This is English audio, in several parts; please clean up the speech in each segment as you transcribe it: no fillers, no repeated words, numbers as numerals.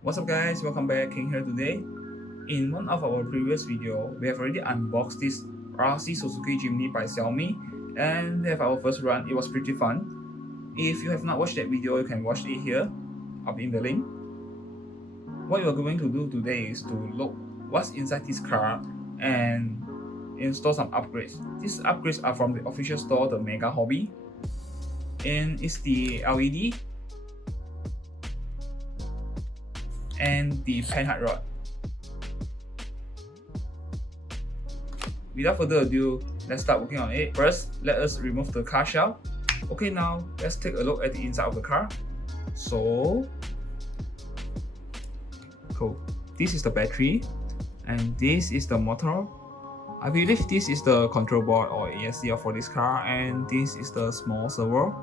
What's up guys, welcome back, King here today. In one of our previous video, we have already unboxed this RC Suzuki Jimny by Xiaomi and we have our first run. It was pretty fun. If you have not watched that video, you can watch it here, up in the link. What we are going to do today is to look what's inside this car and install some upgrades. These upgrades are from the official store, the Mega Hobby, and it's the LED and the panhard rod. Without further ado, let's start working on it. First, let us remove the car shell. Okay, now let's take a look at the inside of the car. So, cool. This is the battery, and this is the motor. I believe this is the control board or ESC for this car, and this is the small servo.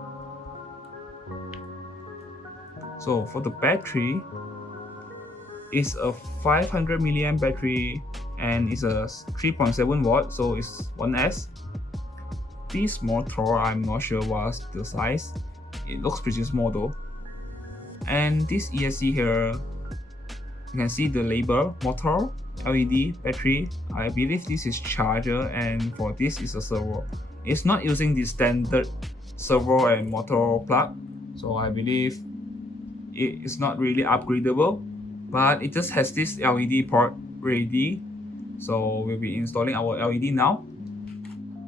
So for the battery, it's a 500 milliamp battery and it's a 3.7 watt, so it's 1S. This motor, I'm not sure what's the size. It looks pretty small though. And this ESC here, you can see the label, motor, LED, battery. I believe this is charger, and for this is a servo. It's not using the standard servo and motor plug, so I believe it is not really upgradable. But it just has this LED port ready, so we'll be installing our LED now.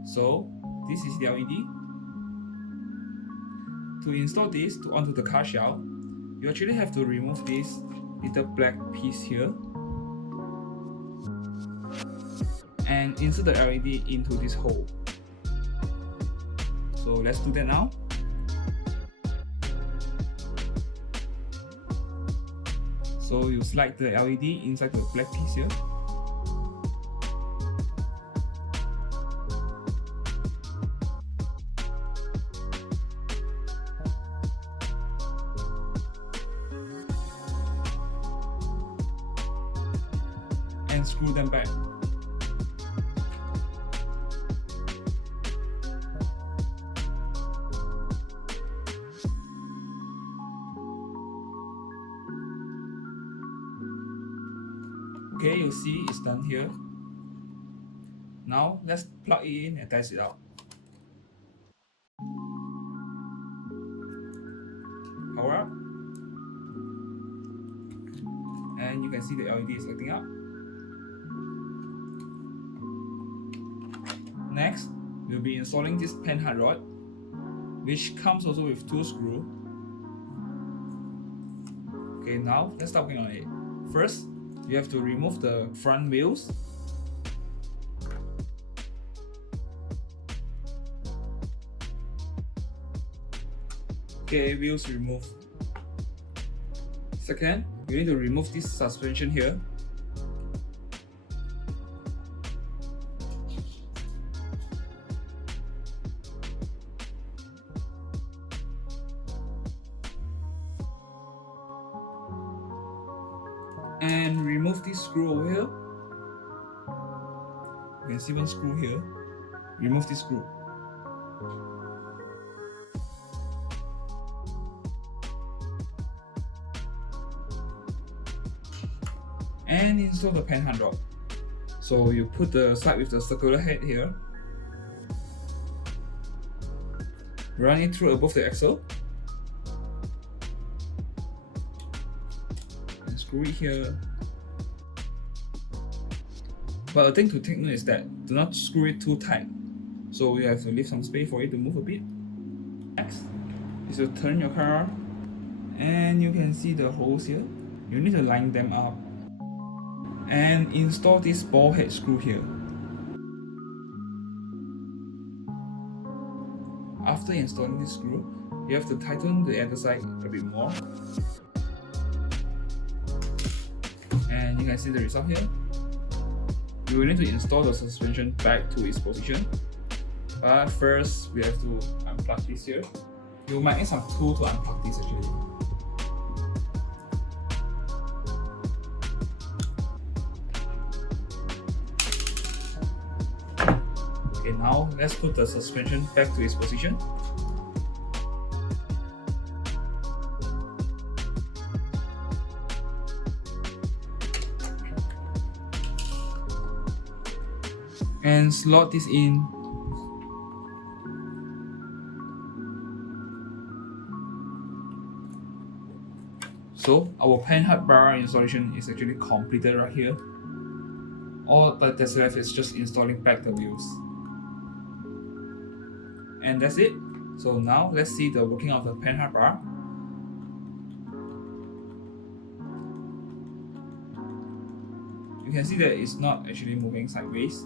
So this is the LED. To install this onto the car shell, you actually have to remove this little black piece here and insert the LED into this hole. So let's do that now. So you slide the LED inside the black piece here. And screw them back. Okay, you see it's done here. Now let's plug it in and test it out. Power up. And you can see the LED is lighting up. Next, we'll be installing this panhard rod, which comes also with 2 screws. Okay, now let's start working on it. First, you have to remove the front wheels. Okay, wheels removed. Second, you need to remove this suspension here. And remove this screw over here. You can see one screw here. Remove this screw. And install the panhard rod. So you put the side with the circular head here. Run it through above the axle. Screw it here. But the thing to take note is that do not screw it too tight, so you have to leave some space for it to move a bit. Next is to turn your car, and you can see the holes here. You need to line them up and install this ball head screw here. After installing this screw, you have to tighten the other side a bit more. And you can see the result here. We will need to install the suspension back to its position. But first, we have to unplug this here. You might need some tool to unplug this actually. Okay, now let's put the suspension back to its position. and slot this in. So our panhard bar installation is actually completed right here. All that's left is just installing back the wheels. And that's it. So now let's see the working of the panhard bar. You can see that it's not actually moving sideways.